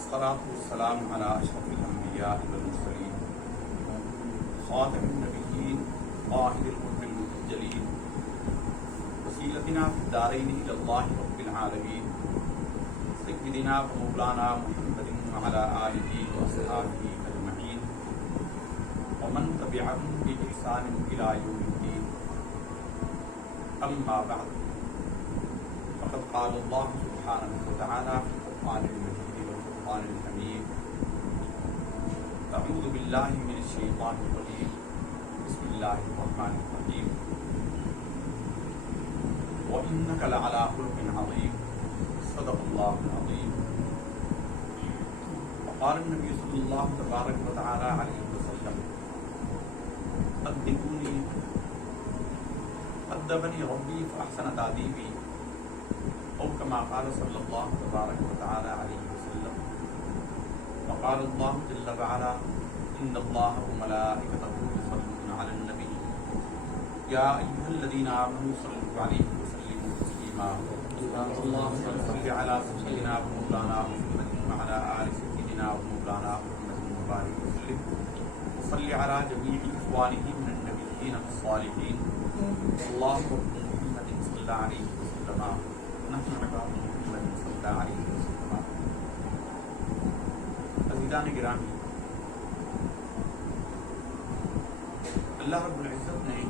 والصلاة والسلام على أشرف الأنبياء والمرسلين خاتم النبيين قائد القرب المبجلين وسيلتنا في الدارين إلى الله رب العالمين سيدنا ومولانا محمد وعلى آله وأصحابه أجمعين ومن تبعهم بإحسان إلى يوم الدين. أما بعد فقد قال الله سبحانه وتعالى في القرآن المجيد والفرقان الحميد: أعوذ بالله من الشيطان الرجيم بسم الله الرحمن الرحيم وإنك لعلى خلق عظيم صدق الله العظيم. وقال النبي صلى الله تبارك وتعالى عليه وسلم: أدبوني أدبني ربي فأحسن تأديبي، أو كما قال صلى الله تبارك وتعالى عليه وسلم. وقال الله جل وعلا: إن الله وملائكته يصلون على النبي يا أيها الذين آمنوا صلوا عليه وسلموا تسليما. اللهم صل على سيدنا ومولانا محمد وعلى آل سيدنا ومولانا محمد وبارك وسلم وصل على جميع إخوانه من النبيين الصالحين. اللهم رب محمد صلى عليه وسلم ونحن عباد محمد صلى عليه وسلم. عزیزان گرامی، اللہ رب العزت نے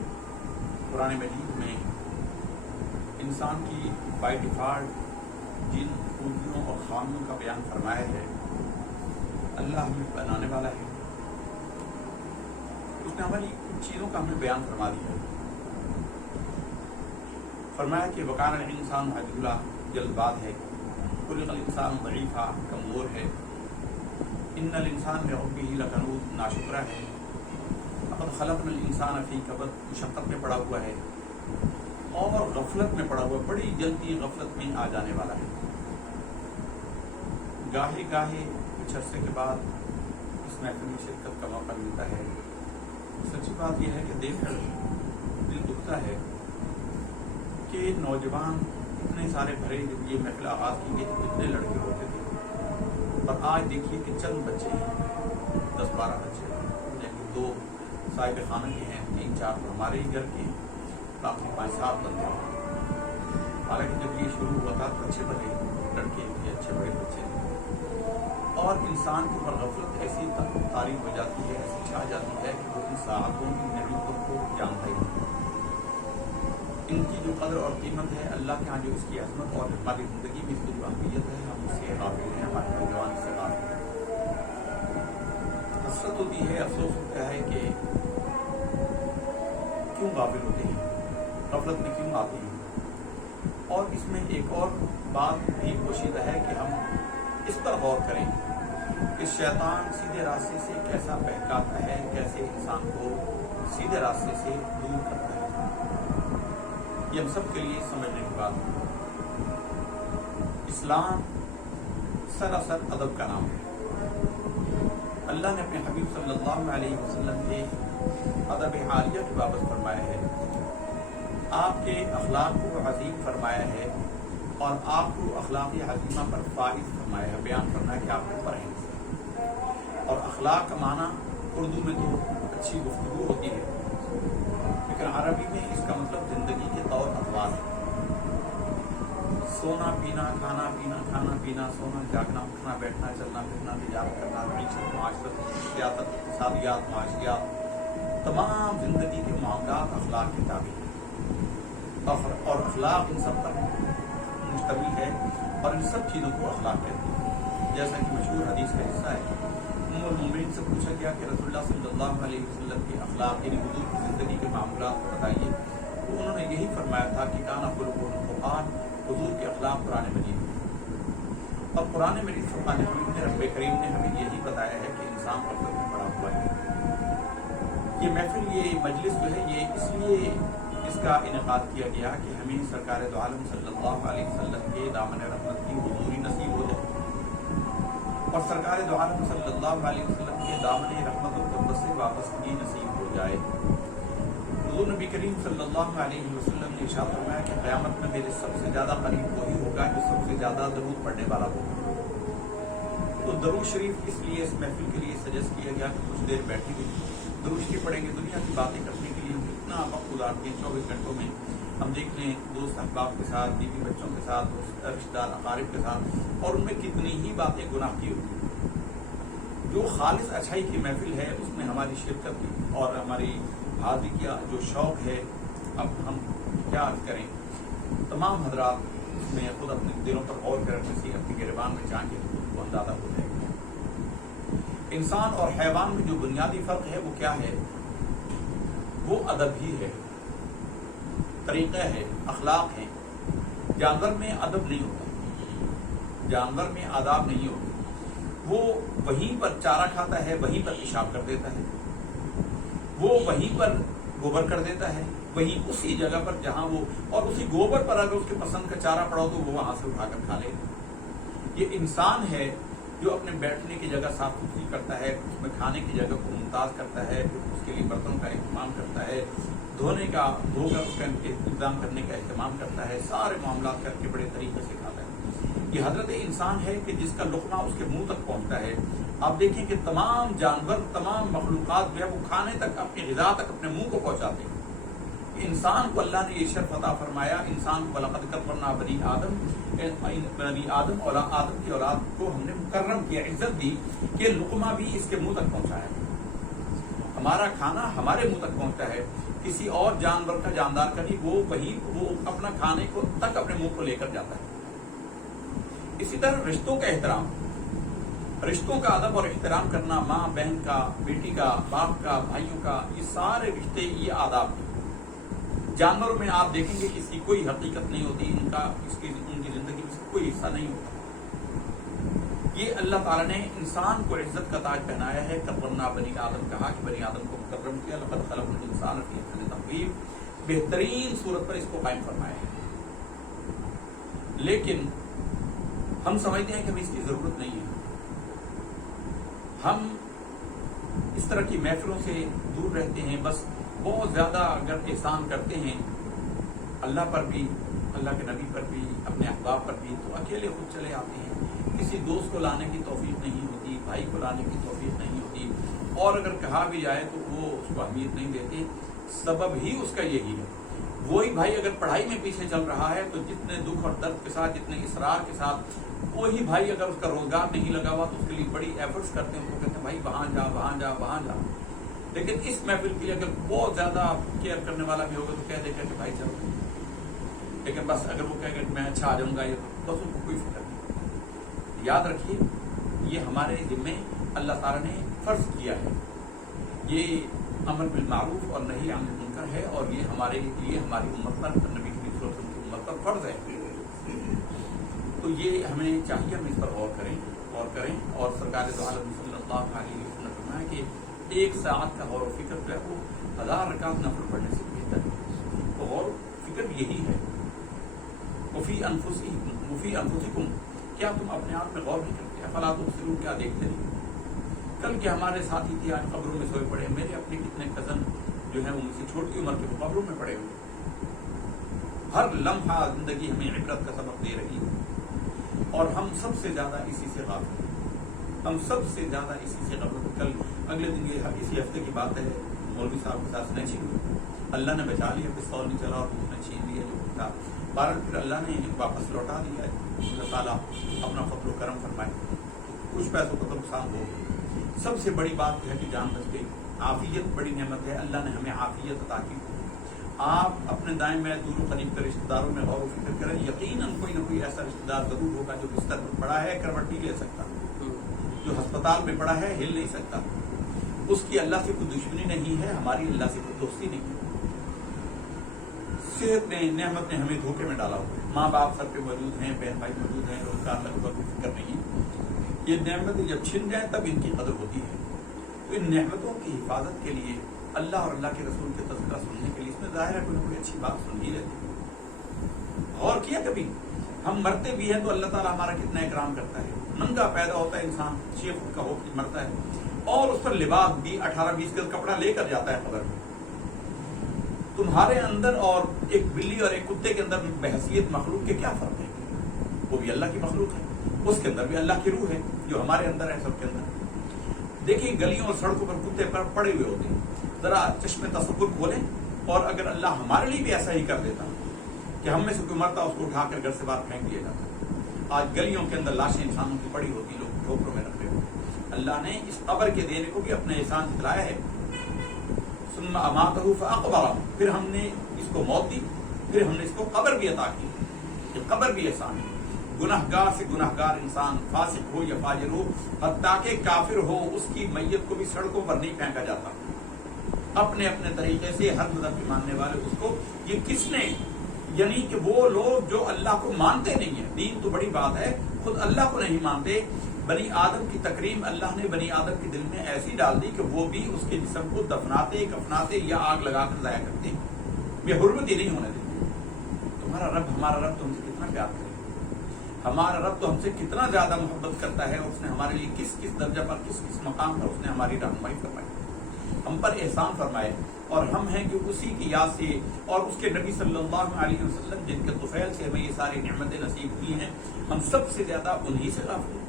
قرآن مجید میں انسان کی بائی ڈیفالٹ جن خوبیوں اور خامیوں کا بیان فرمایا ہے. اللہ ہمیں بنانے والا ہے، اس نے ہماری کچھ چیزوں کا ہمیں بیان فرما دیا ہے. فرمایا کہ وکان الانسان عجولا، جلد باز ہے. خلق الانسان ضعیفا، کمزور ہے. ان الانسان لربہ لکنود، ناشکرہ ہے. لقد خلقنا الانسان فی کبد، مشقت میں پڑا ہوا ہے اور غفلت میں پڑا ہوا، بڑی جلدی غفلت میں آ جانے والا ہے. گاہے گاہے کچھ عرصے کے بعد اس محفل میں شرکت کا موقع ملتا ہے. سچی بات یہ ہے کہ دیکھ کر دل دکھتا ہے کہ نوجوان اتنے سارے بھرے یہ محفل آغاز کی گئی، اتنے لڑکے ہوتے تھے، اور آج دیکھیے کہ چند بچے ہیں، 10-12 بچے ہیں، دو صاحب خانہ کے ہیں، 3-4 ہمارے ہی گھر کے ہیں، باقی 5-7 بندے ہیں. حالانکہ جب یہ شروع ہوا تھا تو اچھے بڑے لڑکے تھے، اچھے بڑے بچے تھے. اور انسان کے اوپر غفلت ایسی تاریخ ہو جاتی ہے، ایسی چھا جاتی ہے کہ وہ ان ساعتوں کی نعمتوں کو جانتا ہی نہیں. ان کی جو قدر اور قیمت ہے، اللہ کے ہاں جو اس کی عظمت اور ہماری زندگی میں اس کی جو اہمیت ہے، ہم اس سے غافل ہیں، ہمارے نوجوان سے غافل ہیں. حسرت ہوتی ہے، افسوس ہوتا ہے کہ کیوں غافل ہوتے ہیں، غفلت میں کیوں آتے ہیں. اور اس میں ایک اور بات بھی پوشیدہ ہے کہ ہم اس پر غور کریں کہ شیطان سیدھے راستے سے کیسا بہکاتا ہے، کیسے انسان کو سیدھے راستے سے دور کرتا ہے. یہ ہم سب کے لیے سمجھنے کی بات ہے. اسلام سراسر ادب کا نام ہے. اللہ نے اپنے حبیب صلی اللہ علیہ وسلم کے ادب عالیہ کی بابت فرمایا ہے، آپ کے اخلاق کو عظیم فرمایا ہے، اور آپ کو اخلاق عظیمہ پر فائز فرمایا ہے. بیان کرنا ہے کہ آپ کو پڑھیں. اور اخلاق کا معنی اردو میں تو اچھی گفتگو ہوتی ہے، لیکن عربی میں اس کا مطلب زندگی کے طور اطوار ہے. سونا پینا، کھانا پینا، کھانا پینا، سونا جاگنا، اٹھنا بیٹھنا، چلنا پھرنا، تجارت کرنا، معیشت، معاشرت، سیاست، اقتصادیات، معاشیات، تمام زندگی کے معاملات اخلاق کے تابع ہیں. اور اخلاق ان سب پر مشتمل ہے، اور ان سب چیزوں کو اخلاق کہتے ہیں. جیسا کہ مشہور حدیث کا حصہ ہے، ام المومنین سے پوچھا گیا کہ رسول اللہ صلی اللہ علیہ وسلم کے اخلاق یعنی حضور کی زندگی کے معاملات کو بتائیے. تو انہوں نے یہی فرمایا تھا کہ کانا خلقہ القرآن، حضور کے اخلاق قرآن مجید. اور قرآن مجید فرقان حمید میں رب کریم نے ہمیں یہی بتایا ہے کہ انسان غفلت میں پڑا ہوا ہے. یہ محفل، یہ مجلس جو ہے، یہ اس لیے اس کا انعقاد کیا گیا کہ ہمیں سرکار دو عالم صلی اللہ علیہ وسلم کے دامن رحمت کی حضوری نصیب ہو جائے، اور سرکار دو عالم صلی اللہ علیہ وسلم کے دامن رحمت القدس سے وابستگی نصیب ہو جائے. حضور نبی کریم صلی اللہ علیہ وسلم نے ارشاد فرمایا کہ قیامت میں میرے سب سے زیادہ قریب وہی ہوگا جو سب سے زیادہ درود پڑھنے والا ہوگا. تو درود شریف اس لیے اس محفل کے لیے سجیسٹ کیا گیا کہ کچھ دیر بیٹھیں گے درود شریف پڑھیں گے. دنیا کی باتیں کرنے کے لیے ہم کتنا وقت گزارتے ہیں 24 گھنٹوں میں. ہم دیکھتے ہیں دوست احباب کے ساتھ, بیوی بچوں کے ساتھ, رشتہ دار اقارب کے ساتھ, اور ان میں کتنی ہی باتیں گناہ کی ہوتی ہیں. جو خالص اچھائی کی محفل ہے اس میں ہماری شرکت کی اور ہماری حاضری کا جو شوق ہے, اب ہم کیا عرض کریں. تمام حضرات اس میں خود اپنے دلوں پر غور کریں, کسی اپنی گریبان میں جائیں گے تو خود کو اندازہ ہو جائے گا. انسان اور حیوان میں جو بنیادی فرق ہے وہ کیا ہے؟ وہ ادب ہی ہے, طریقہ ہے, اخلاق ہے. جانور میں ادب نہیں ہوتا, جانور میں آداب نہیں ہوتے. وہ وہیں پر چارہ کھاتا ہے, وہیں پر پیشاب کر دیتا ہے, وہ وہیں پر گوبر کر دیتا ہے, وہیں اسی جگہ پر جہاں وہ, اور اسی گوبر پر اگر اس کے پسند کا چارہ پڑا ہو تو وہ وہاں سے اٹھا کر کھا لے گا. یہ انسان ہے جو اپنے بیٹھنے کی جگہ صاف ستھری کرتا ہے, اس میں کھانے کی جگہ کو ممتاز کرتا ہے, اس کے لیے برتنوں کا اہتمام کرتا ہے, دھو کر اس کا انتظام کرنے کا اہتمام کرتا ہے, سارے معاملات کر کے بڑے طریقے سے کھاتا ہے. یہ حضرت انسان ہے کہ جس کا لقمہ اس کے منہ تک پہنچتا ہے. آپ دیکھیں کہ تمام جانور, تمام مخلوقات جو ہے وہ کھانے تک, اپنی غذا تک اپنے منہ کو پہنچاتے ہیں. انسان کو اللہ نے یہ شرف عطا فرمایا, انسان کو وَلَقَدْ كَرَّمْنَا بَنِي آدم اور آدم کی اولاد کو ہم نے مکرم کیا, عزت دی کہ لقمہ بھی اس کے منہ تک پہنچایا. ہمارا کھانا ہمارے منہ تک پہنچتا ہے, کسی اور جانور کا, جاندار کا نہیں. وہ اپنا کھانے کو تک اپنے منہ کو لے کر جاتا ہے. اسی طرح رشتوں کا احترام, رشتوں کا ادب اور احترام کرنا, ماں بہن کا, بیٹی کا, باپ کا, بھائیوں کا, یہ سارے رشتے, یہ آداب ہیں. جانوروں میں آپ دیکھیں گے اس کی کوئی حقیقت نہیں ہوتی, ان کی زندگی میں کوئی حصہ نہیں ہوتا. یہ اللہ تعالیٰ نے انسان کو عزت کا تاج پہنایا ہے. کرمنا بنی آدم کہا کہ بنی آدم کو مکرم کیا. لقد خلقنا الانسان فی احسن تقویم, بہترین صورت پر اس کو قائم فرمایا ہے. لیکن ہم سمجھتے ہیں کہ ہمیں اس کی ضرورت نہیں ہے. ہم اس طرح کی محفلوں سے دور رہتے ہیں. بس بہت زیادہ اگر احسان کرتے ہیں اللہ پر بھی, اللہ کے نبی پر بھی, اپنے احباب پر بھی, تو اکیلے خود چلے آتے ہیں. کسی دوست کو لانے کی توفیق نہیں ہوتی, بھائی کو لانے کی توفیق نہیں ہوتی, اور اگر کہا بھی جائے تو وہ اس کو اہمیت نہیں دیتے. سبب ہی اس کا یہی ہے. وہی بھائی اگر پڑھائی میں پیچھے چل رہا ہے تو جتنے دکھ اور درد کے ساتھ, جتنے اصرار کے ساتھ, وہی بھائی اگر اس کا روزگار نہیں لگا ہوا تو اس کے لیے بڑی ایفرٹس کرتے ہیں, اس کو کہتے ہیں بھائی وہاں جا, وہاں جا, وہاں جا. لیکن اس محفل کے لیے اگر بہت زیادہ کیئر کرنے والا بھی ہوگا تو کہہ دے گا کہ بھائی چلو. لیکن بس اگر وہ کہے گا میں اچھا آ جاؤں گا, یہ بس ان کو کوئی فکر نہیں. یاد رکھیے یہ ہمارے ذمے اللہ تعالیٰ نے فرض کیا ہے. یہ امر بالمعروف اور نہی عن المنکر ہے, اور یہ ہمارے لیے, ہماری امت پر, نبی کی امت پر فرض ہے. تو یہ ہمیں چاہیے ہم اس پر غور کریں, اور سرکار دو عالم صلی اللہ علیہ وسلم نے فرمایا کہ 1 ساعت کا غور و فکر جو ہے وہ 1000 رکعت نفل پڑھنے سے بہتر ہے. تو غور و فکر یہی ہے. وفی انفسکم, کیا تم اپنے آپ میں غور نہیں کرتے؟ افلا تبصرون, کیا دیکھتے نہیں؟ کل کے ہمارے ساتھی تھے آج قبروں میں سوئے پڑے. میرے اپنے کتنے کزن جو ہیں وہ مجھ سے چھوٹی عمر کے قبروں میں پڑے ہوئے. ہر لمحہ زندگی ہمیں عبرت کا سبق دے رہی ہے, اور ہم سب سے زیادہ اسی سے غافل ہیں. ہم سب سے زیادہ اسی سے غافل. کل اگلے دن یہ اسی ہفتے کی بات ہے, مولوی صاحب کے ساتھ سنیچنگ ہوئی. اللہ نے بچا لیا, پستول نہیں چلا, اور اس نے چھین لیا جو تھا. بہرحال پھر اللہ نے واپس لوٹا دیا. اللہ تعالیٰ اپنا فضل و کرم فرمائے. کچھ پیسوں کا تو نقصان ہو گیا. سب سے بڑی بات ہے کہ جان بچ گئی. عافیت بڑی نعمت ہے, اللہ نے ہمیں عافیت عطا کی. آپ اپنے دائیں میں دور و قریب کے رشتہ داروں میں غور و فکر کریں. یقیناً کوئی نہ کوئی ایسا رشتہ دار ضرور ہوگا جو بستر پر پڑا ہے, کروٹ نہیں لے سکتا, جو ہسپتال میں پڑا ہے, ہل نہیں سکتا. اس کی اللہ سے کوئی دشمنی نہیں ہے, ہماری اللہ سے کوئی دوستی نہیں ہے. صحت نے, نعمت نے ہمیں دھوکے میں ڈالا ہوا ہے. ماں باپ سر پہ موجود ہیں, بہن بھائی موجود ہیں, روزگار لگے کوئی فکر نہیں. یہ نعمتیں جب چھن جائیں تب ان کی قدر ہوتی ہے. تو ان نعمتوں کی حفاظت کے لیے, اللہ اور اللہ کے رسول کے تذکرہ سننے کے لیے, اس میں ظاہر ہے کوئی نہ کوئی اچھی بات سن ہی رہتی ہے. غور کیا کبھی ہم مرتے بھی ہیں تو اللہ تعالیٰ ہمارا کتنا اکرام کرتا ہے. ننگا پیدا ہوتا ہے انسان, شیخ کا ہو کے مرتا ہے, اور اس پر لباس بھی 18-20 گز کپڑا لے کر جاتا ہے قبر میں. تمہارے اندر اور ایک بلی اور ایک کتے کے اندر بحیثیت مخلوق کے کیا فرق ہے؟ وہ بھی اللہ کی مخلوق ہے. اس کے اندر بھی اللہ کی روح ہے جو ہمارے اندر ہے، سب کے اندر۔ دیکھیں گلیوں اور سڑکوں پر کتے پر پڑے ہوئے ہوتے ہیں، ذرا چشم تصور کھولیں، اور اگر اللہ ہمارے لیے بھی ایسا ہی کر دیتا کہ ہم میں سے کوئی مرتا اس کو اٹھا کر گھر سے باہر پھینک دیا جاتا۔ آج گلیوں کے اندر لاشیں انسانوں کی پڑی ہوتی، لوگ ٹھوکروں میں رکھے ہوئے۔ اللہ نے اس قبر کے دینے کو بھی اپنے احسان جتلایا ہے۔ ثم اماتہ فاقبرہ، پھر ہم نے اس کو موت دی، پھر ہم نے اس کو قبر بھی عطا کی۔ یہ قبر بھی احسان ہے۔ گناہگار سے گناہگار انسان، فاسق ہو یا فاجر ہو، حتیٰ کہ کافر ہو، اس کی میت کو بھی سڑکوں پر نہیں پھینکا جاتا، اپنے اپنے طریقے سے ہر مذہب کے ماننے والے اس کو۔ یہ کس نے؟ یعنی کہ وہ لوگ جو اللہ کو مانتے نہیں ہیں، دین تو بڑی بات ہے، خود اللہ کو نہیں مانتے۔ بنی آدم کی تکریم اللہ نے بنی آدم کے دل میں ایسی ڈال دی کہ وہ بھی اس کے جسم کو دفناتے، کفناتے یا آگ لگا کر ضائع کرتے، بے حرمتی نہیں ہونے دیتے۔ تمہارا رب، ہمارا رب تو ہم سے کتنا پیار کرے، ہمارا رب تو ہم سے کتنا زیادہ محبت کرتا ہے، اور اس نے ہمارے لیے کس کس درجہ پر، کس کس مقام پر اس نے ہماری رہنمائی فرمائی، ہم پر احسان فرمائے۔ اور ہم ہیں کہ اسی کی یاد سے اور اس کے نبی صلی اللہ علیہ وسلم جن کے طفیل سے ہمیں یہ ساری نعمتیں نصیب ہوئی ہیں، ہم سب سے زیادہ انہی سے غافل ہیں۔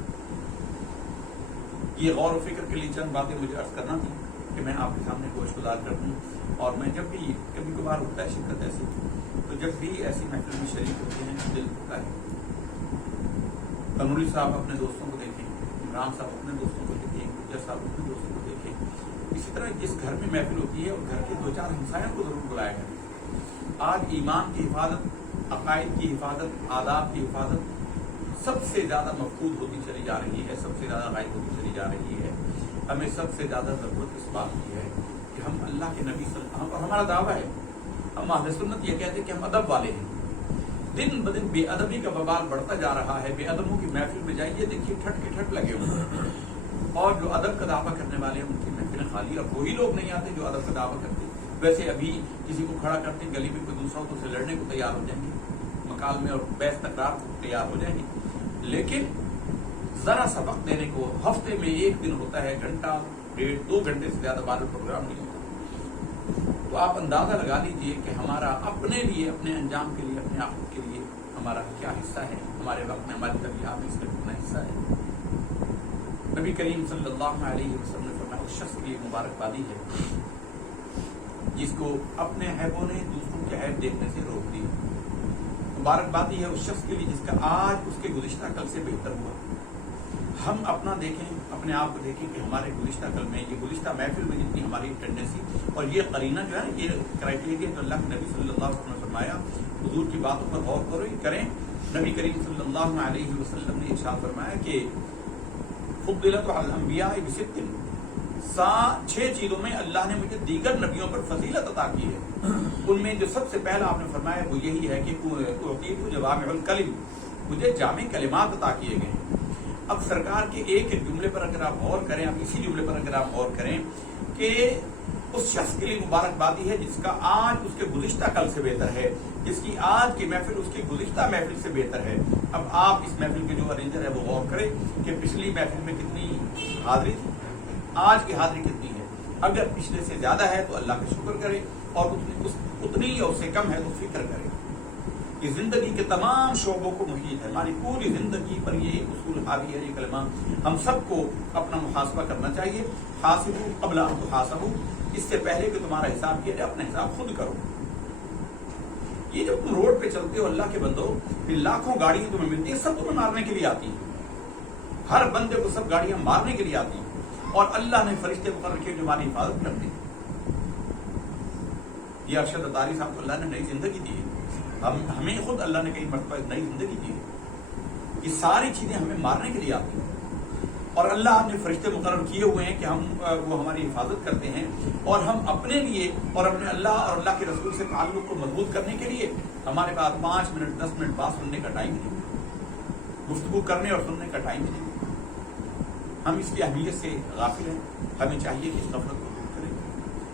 یہ غور و فکر کے لیے چند باتیں مجھے عرض کرنا تھی کہ میں آپ کے سامنے گوش گزار کر دوں۔ اور میں جب بھی کبھی کبھار ہوتا ہے شرکت ایسی، تو جب بھی ایسی محفل میں شریک ہوتے ہیں دل ہوتا ہے۔ تنوری صاحب اپنے دوستوں کو دیکھیں، عمران صاحب اپنے دوستوں کو دیکھیں، گجر صاحب اپنے دوستوں کو دیکھیں۔ اسی طرح جس گھر میں محفل ہوتی ہے اور گھر کے 2-4 ہمسایوں کو ضرور بلایا کریں۔ آج ایمان کی حفاظت، عقائد کی حفاظت، آداب کی حفاظت سب سے زیادہ مفقود ہوتی چلی جا رہی ہے، سب سے زیادہ غائب ہوتی چلی جا رہی ہے۔ ہمیں سب سے زیادہ ضرورت اس بات کی ہے کہ ہم اللہ کے نبی صلی اللہ علیہ وسلم، اور ہمارا دعویٰ ہے، ہم اہل سنت یہ کہتے ہیں کہ ہم ادب والے ہیں۔ دن بدن بے ادبی کا وبال بڑھتا جا رہا ہے۔ بے ادبوں کی محفل میں جائیے، دیکھیے ٹھٹ کے ٹھٹ لگے ہوئے ہیں، اور جو ادب کا دعویٰ کرنے والے ہیں ان کی محفلیں خالی، اور وہی لوگ نہیں آتے جو ادب کا دعویٰ کرتے۔ ویسے ابھی کسی کو کھڑا کرتے گلی میں، کوئی دوسرا تو سے لڑنے کو تیار ہو جائیں گے، مکالمے اور بحث تکرار کو تیار ہو جائیں گے، لیکن ذرا سا وقت دینے کو، ہفتے میں 1 دن ہوتا ہے، گھنٹہ 1.5-2 گھنٹے سے زیادہ بعد پروگرام نہیں ہوتا، تو آپ اندازہ لگا لیجئے کہ ہمارا اپنے لیے، اپنے انجام کے لیے، اپنے آخرت کے لیے ہمارا کیا حصہ ہے، ہمارے وقت میں، ہماری طبیعت میں اس کا کتنا حصہ ہے۔ نبی کریم صلی اللہ علیہ وسلم نے فرمایا اس شخص کی مبارکبادی ہے جس کو اپنے عیبوں نے دوسروں کے عیب دیکھنے سے روک دیا۔ مبارکبادی ہے اس شخص کے لیے جس کا آج اس کے گزشتہ کل سے بہتر ہوا۔ ہم اپنا دیکھیں، اپنے آپ کو دیکھیں کہ ہمارے گزشتہ کل میں، یہ گزشتہ محفل میں جتنی ہماری ٹینڈنسی اور یہ قرینہ جو ہے نا، یہ کرائٹیریا جو اللہ کے نبی صلی اللہ علیہ وسلم نے فرمایا، حضور کی باتوں پر غور کریں۔ نبی کریم صلی اللہ علیہ وسلم نے ارشاد فرمایا کہ فضلت علی الانبیاء بست، 6 چیزوں میں اللہ نے مجھے دیگر نبیوں پر فضیلت عطا کی ہے۔ ان میں جو سب سے پہلا آپ نے فرمایا وہ یہی ہے کہ اعطیت جوامع الکلم، مجھے جامع کلمات عطا کیے گئے ہیں۔ اب سرکار کے ایک جملے پر اگر آپ غور کریں، اب اسی جملے پر اگر آپ غور کریں کہ اس شخص کے لیے مبارکبادی ہے جس کا آج اس کے گزشتہ کل سے بہتر ہے، جس کی آج کی محفل اس کی گزشتہ محفل سے بہتر ہے۔ اب آپ اس محفل کے جو ارینجر ہے وہ غور کریں کہ پچھلی محفل میں کتنی حاضری تھی، آج کی حاضری کتنی ہے۔ اگر پچھلے سے زیادہ ہے تو اللہ کا شکر کرے، اور اتنی اور اس سے کم ہے تو فکر کرے۔ یہ زندگی کے تمام شعبوں کو محیط ہے، ہماری پوری زندگی پر یہ اصول حاوی ہے، یہ کلمہ ہم سب کو اپنا محاسبہ کرنا چاہیے۔ حاسبوا قبل ان تحاسبوا، اس سے پہلے کہ تمہارا حساب کیا جائے اپنا حساب خود کرو۔ یہ جب تم روڈ پہ چلتے ہو اللہ کے بندو، پھر لاکھوں گاڑیاں تمہیں ملتی ہیں، سب تمہیں مارنے کے لیے آتی ہیں، ہر بندے کو سب گاڑیاں مارنے کے لیے آتی ہیں، اور اللہ نے فرشتے مقرر کیے جو ہماری حفاظت کرتے ہیں۔ یہ ارشد اتاری صاحب کو اللہ نے نئی زندگی دی ہے، ہمیں خود اللہ نے کئی مرتبہ ایک نئی زندگی دی ہے۔ یہ ساری چیزیں ہمیں مارنے کے لیے آتی ہیں، اور اللہ نے فرشتے مقرر کیے ہوئے ہیں کہ وہ ہماری حفاظت کرتے ہیں، اور ہم اپنے لیے اور اپنے اللہ اور اللہ کے رسول سے تعلق کو مضبوط کرنے کے لیے ہمارے پاس 5 منٹ 10 منٹ بات سننے کا ٹائم نہیں، گفتگو کرنے اور سننے کا ٹائم نہیں۔ ہم اس کی اہمیت سے غافل ہیں۔ ہمیں چاہیے کہ اس غفلت کو دور کریں،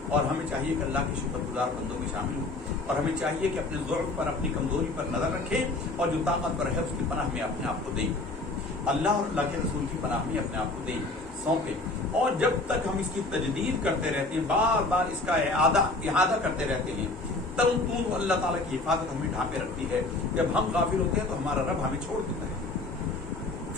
اور ہمیں چاہیے کہ اللہ کے شکر گزار بندوں میں شامل ہوں، اور ہمیں چاہیے کہ اپنے ضعف پر، اپنی کمزوری پر نظر رکھیں، اور جو طاقت پر ہے اس کی پناہ میں اپنے آپ کو دیں، اللہ اور اللہ کے رسول کی پناہ میں اپنے آپ کو دیں، سونپیں۔ اور جب تک ہم اس کی تجدید کرتے رہتے ہیں، بار بار اس کا اعادہ کرتے رہتے ہیں، تب اللہ تعالیٰ کی حفاظت ہمیں ڈھانپے رکھتی ہے۔ جب ہم غافل ہوتے ہیں تو ہمارا رب ہمیں چھوڑ دیتا ہے،